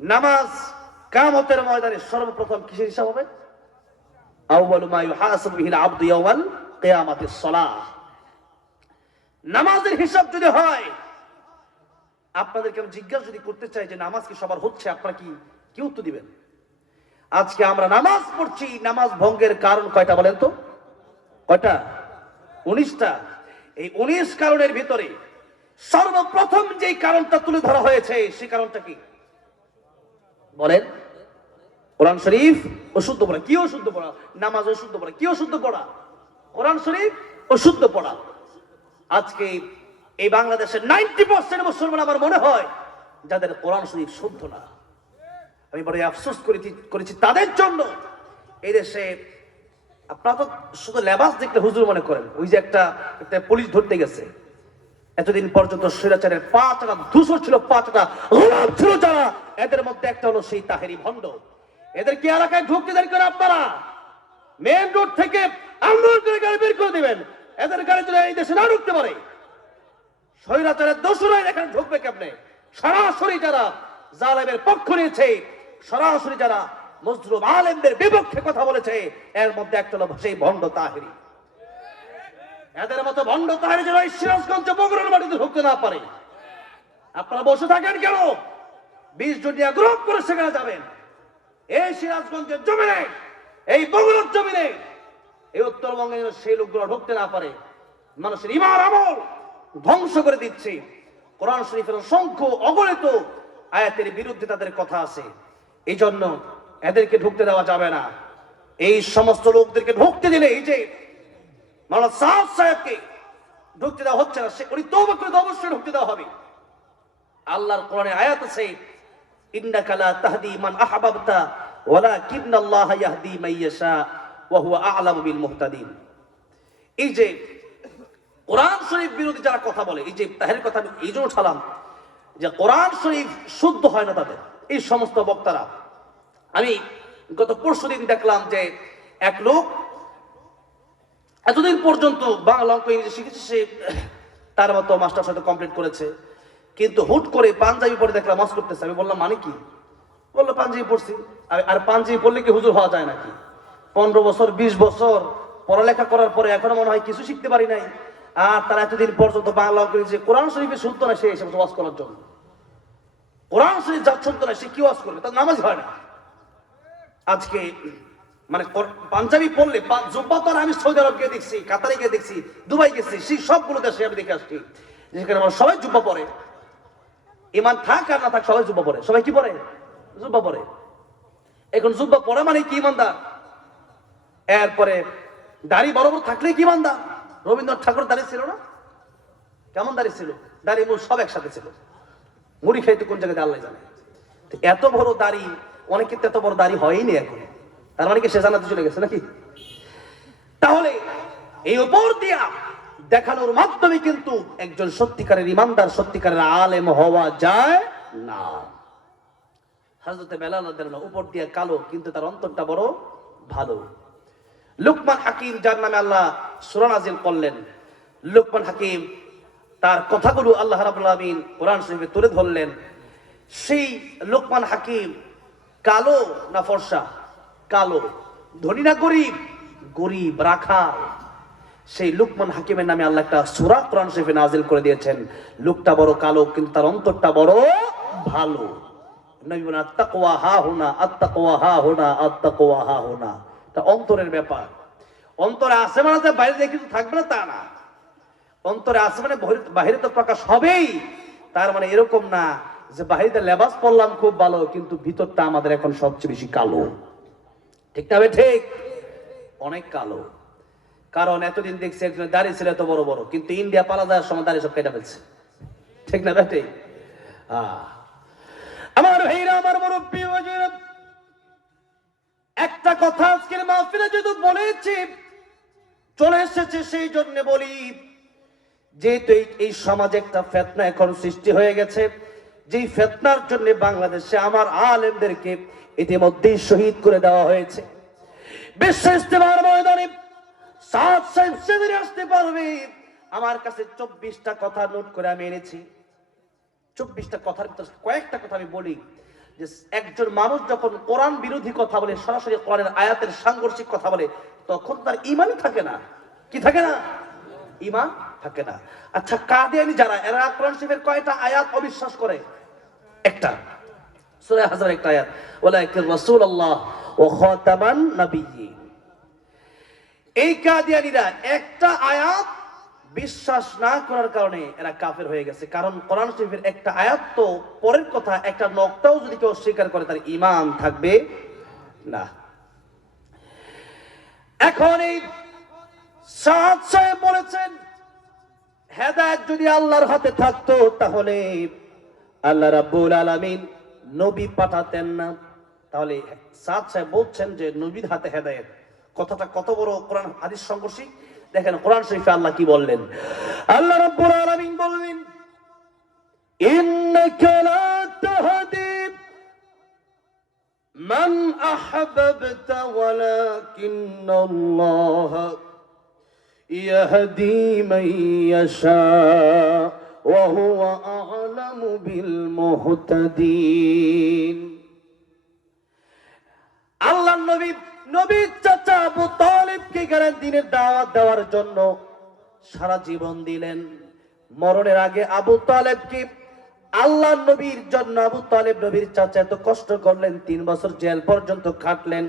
নামাজ কিয়ামতের ময়দানে সর্বপ্রথম কিসের হিসাব হবে? আউয়ালু মা ইউহাসাবু বিহিল আবদু ইয়াওমাল কিয়ামাতিস সালাহ। নামাজের হিসাব যদি হয়, আপনাদেরকে আমি জিজ্ঞাসা যদি করতে চাই যে নামাজ কি সবার হচ্ছে, আপনারা কি উত্তর দিবেন? আজকে আমরা নামাজ পড়ছি, নামাজ ভঙ্গের কারণ কয়টা বলেন তো? কয়টা? 19টা। এই 19 কারণের ভিতরে সর্বপ্রথম যে কারণটা তুলে ধরা হয়েছে, সেই কারণটা কি বলেন? কোরআন শরীফ অশুদ্ধ পড়া। কি অশুদ্ধ পড়া? নামাজ অশুদ্ধ পড়া। কি অশুদ্ধ পড়া? কোরআন শরীফ অশুদ্ধ পড়া। আজকে এই বাংলাদেশের 90% মুসলমান আমার মনে হয় যাদের কোরআন শরীফ শুদ্ধ না। আমি বড় আফসোস করেছি তাদের জন্য। এই দেশে আপনারা তো শুধু লেবাস দেখলে হুজুর মনে করেন। ওই যে একটা পুলিশ ধরতে গেছে, এতদিন পর্যন্ত স্বৈরাচারের 5টা ধূসর ছিল, 5টা গোলাপ ছিল যারা, এদের মধ্যে একটা হলো সেই তাহেরি ভণ্ড। এদের কি এলাকায় ঢুকতে দেন করে আপনারা? মেন রোড থেকে আন্দোলন করে গাড়ি বের করে দিবেন। এদের গাড়ি যদি এই দেশে না ঢুকতে পারে, স্বৈরাচারের দোষরাই এখানে ঢুকবে কেমনে? সরাসরি যারা জালেমের পক্ষ নিয়েছে, সরাসরি যারা মজলুম আলেমদের বিপক্ষে কথা বলেছে, এর মধ্যে একটা হলো সেই ভণ্ড তাহেরি। এদের মতো ভণ্ড তাহেরি যেন এই সিরাজগঞ্জ বগুড়ার মাটিতে ঢুকতে না পারে। আপনারা বসে থাকেন কেন? 20 জন নিয়ে গ্রুপ করে সেখানে যাবেন। এই সিরাজগঞ্জের জমিনে, এই বগুড়ার জমিনে, এই উত্তরবঙ্গে যেন সেই লোকগুলো ঢুকতে না পারে। মানুষের ঈমান আমল ধ্বংস করে দিচ্ছে। কোরআন শরীফের অসংখ্য অগণিত আয়াতের বিরুদ্ধে তাদের কথা আছে। এই জন্য এদেরকে ঢুকতে দেওয়া যাবে না। এই সমস্ত লোকদেরকে ঢুকতে দিলে, এই যে মাওলানা সাদ সাহেবকে ঢুকতে দেওয়া হচ্ছে না, সে উনি তওবা করে অবশ্যই ঢুকতে দেওয়া হবে। আল্লাহর কোরআনে আয়াত আছে, ইন্নাকা লা তাহদি মান আহবাবতা ওয়ালাকিন্নাল্লাহা ইয়াহদি মান ইয়াশা ওয়া হুয়া আ'লামু বিল মুহতাদিন। এই যে কোরআন শরীফ বিরোধী যারা কথা বলে, এই যে তাহের কথা আমি এই জন্য ছালাম যে কোরআন শরীফ শুদ্ধ হয় না তাদের এই সমস্ত বক্তারা। আমি গত পরশুদিন দেখলাম যে এক লোক এতদিন পর্যন্ত বাংলা অঙ্ক ইংরেজি শিখেছে, সে তার মতো মাস্টার সাথে কমপ্লিট করেছে, কিন্তু হুট করে পাঞ্জাবি পরে দেখলাম ওয়াজ করতেছে। আমি বললাম মানে কি? বললো পাঞ্জাবি পড়ছি। আর পাঞ্জাবি পড়লে কি হুজুর হওয়া যায় নাকি? 15 বছর 20 বছর পড়ালেখা করার পরে এখনো মনে হয় কিছু শিখতে পারি নাই। আর তারা এতদিন পর্যন্ত বাংলা অঙ্ক ইংরেজি, কোরআন শরীফে শুদ্ধ না, সে এসে ওয়াজ করার জন্য। কোরআন শরীফ যা শুদ্ধ না, সে কি ওয়াজ করবে? তার নামাজ হয় না। আজকে মানে পাঞ্জাবি পড়লে জুব্বা তো আমি সৌদি আরব গিয়ে দেখছি, কাতারে গিয়ে দেখছি, দুবাই গেছি, সেই সবগুলো দেশে আমি দেখে আসছি যেখানে আমার সবাই জুব্বা পরে। ইমান থাক আর না থাক সবাই জুব্বা পরে। সবাই কি পরে? জুব্বা পরে। এখন জুব্বা পরে মানে কি ইমানদার? এরপরে দাড়ি বড় বড় থাকলে কি ইমানদার? রবীন্দ্রনাথ ঠাকুর দাড়ি ছিল না? কেমন দাড়ি ছিল? দাড়ি মূল সব একসাথে ছিল। মুড়ি খাইতে কোন জায়গায় আল্লাহ জানে। এত বড় দাড়ি, অনেকের তো এত বড় দাড়ি হয়নি এখন। তার মানে কি সে জান্নাতে চলে গেছে নাকি? তাহলে এই উপর দিয়া দেখানোর মাধ্যমে কিন্তু একজন সত্যিকারের ইমানদার, সত্যিকারের আলেম হওয়া যায় না। হযরতে বেলাল রাদিয়াল্লাহু আনহু উপর দিয়া কালো, কিন্তু তার অন্তরটা বড় ভালো। লুকমান হাকিম, যার নামে আল্লাহ সূরা নাযিল করলেন, লুকমান হাকিম তার কথাগুলো আল্লাহ রাব্বুল আলামিন কোরআন শরীফে তুলে ধরলেন। সেই লুকমান হাকিম কালো না ফর্সা? কালো। ধনী না গরিব? গরিব, রাখাল। সেই লুকমান হাকিমের নামে আল্লাহ একটা সূরা কোরআন শরীফে নাযিল করে দিয়েছেন। লোকটা বড় কালো, কিন্তু তার অন্তরটা বড় ভালো। নবী বলেন আত্তাকওয়া হাহুনা, আত্তাকওয়া হাহুনা, আত্তাকওয়া হাহুনা। এটা অন্তরের ব্যাপার। অন্তরে আছে মানে যে বাইরে দেখে কিছু থাকবে না তা না। অন্তরে আছে মানে বাহিরে তো প্রকাশ হবেই। তার মানে এরকম না যে বাহিরে লেবাস পরলাম খুব ভালো, কিন্তু ভিতরটা আমাদের এখন সবচেয়ে বেশি কালো। ঠিক না? ঠিক, অনেক কালো। কারণ এতদিন দেখছি একজন দাড়ি ছিল এত বড় বড়, কিন্তু ইন্ডিয়া পালা যাওয়ার সময় দাড়ি সব কেটে ফেলছে। ঠিক না? ঠিক। আমার ভাইরা, আমার মুরব্বী ওয়াজিরা, একটা কথা আজকের মাহফিলে যেহেতু বলেছি, চলে এসেছে, সেই জন্য বলি, যেহেতু এই সমাজে একটা ফিতনা এখন সৃষ্টি হয়ে গেছে, যেই ফিতনার জন্য বাংলাদেশে আমার আলেমদেরকে ইতিমধ্যেই শহীদ করে দেওয়া হয়েছে। বিশ্ব ইস্তেমার ময়দানে সাদ সাহেব সেদিনে আসতে পারবে। আমার কাছে 24টা কথা নোট করে আমি এনেছি। 24টা কথার ভিতরে কয়েকটা কথা আমি বলি। যে একজন মানুষ যখন কোরআন বিরোধী কথা বলে, সরাসরি কোরআনের আয়াতের সাংঘর্ষিক কথা বলে, তখন তার ঈমানই থাকে না। কি থাকে না? ঈমান থাকে না। আচ্ছা, কাদিয়ানী যারা, এরা কোরআন শরীফের কয়টা আয়াত অবিশ্বাস করে? একটা, সূরা হাজর একটা আয়াত, ওয়ালাইকুর রাসূলুল্লাহ ওয়া খাতামান নাবিয়্যিন। এই কাদিয়ানীরা একটা আয়াত বিশ্বাস না করার কারণে এরা কাফের হয়ে গেছে। কারণ কোরআন শরীফের একটা আয়াত তো পরের কথা, একটা নক্তাও যদি কেউ স্বীকার করে তার ঈমান থাকবে না। এখন এই সাদ সাহেব বলেছেন, হেদায়েত যদি আল্লাহর হাতে থাকতো তাহলে আল্লাহ রাব্বুল আলামিন নবী পাঠাতেন না। তাহলে সাদ সাহেব বলছেন যে নবীর হাতে হেদায়েত, কথাটা কত বড় কোরআন হাদিস সংঘর্ষিক। দেখেন কোরআন শরীফে আল্লাহ কি বললেন। আল্লাহ রাব্বুল আলামিন বললেন, ইন্নাকা লা তাহদি মান আহবাবতা ওয়ালাকিন্নাল্লাহ ইয়াহদি মান ইয়াশা ওয়া হুয়া আ'লামু বিল মুহতাদিন। আল্লাহর নবীর চাচা আবু তালিবকে গেলেন দ্বীনের দাওয়াত দেওয়ার জন্য, সারা জীবন দিলেন। মরণের আগে আবু তালেবকে, আল্লাহর নবীর জন্য আবু তালেব নবীর চাচা এত কষ্ট করলেন, 3 বছর জেল পর্যন্ত খাটলেন।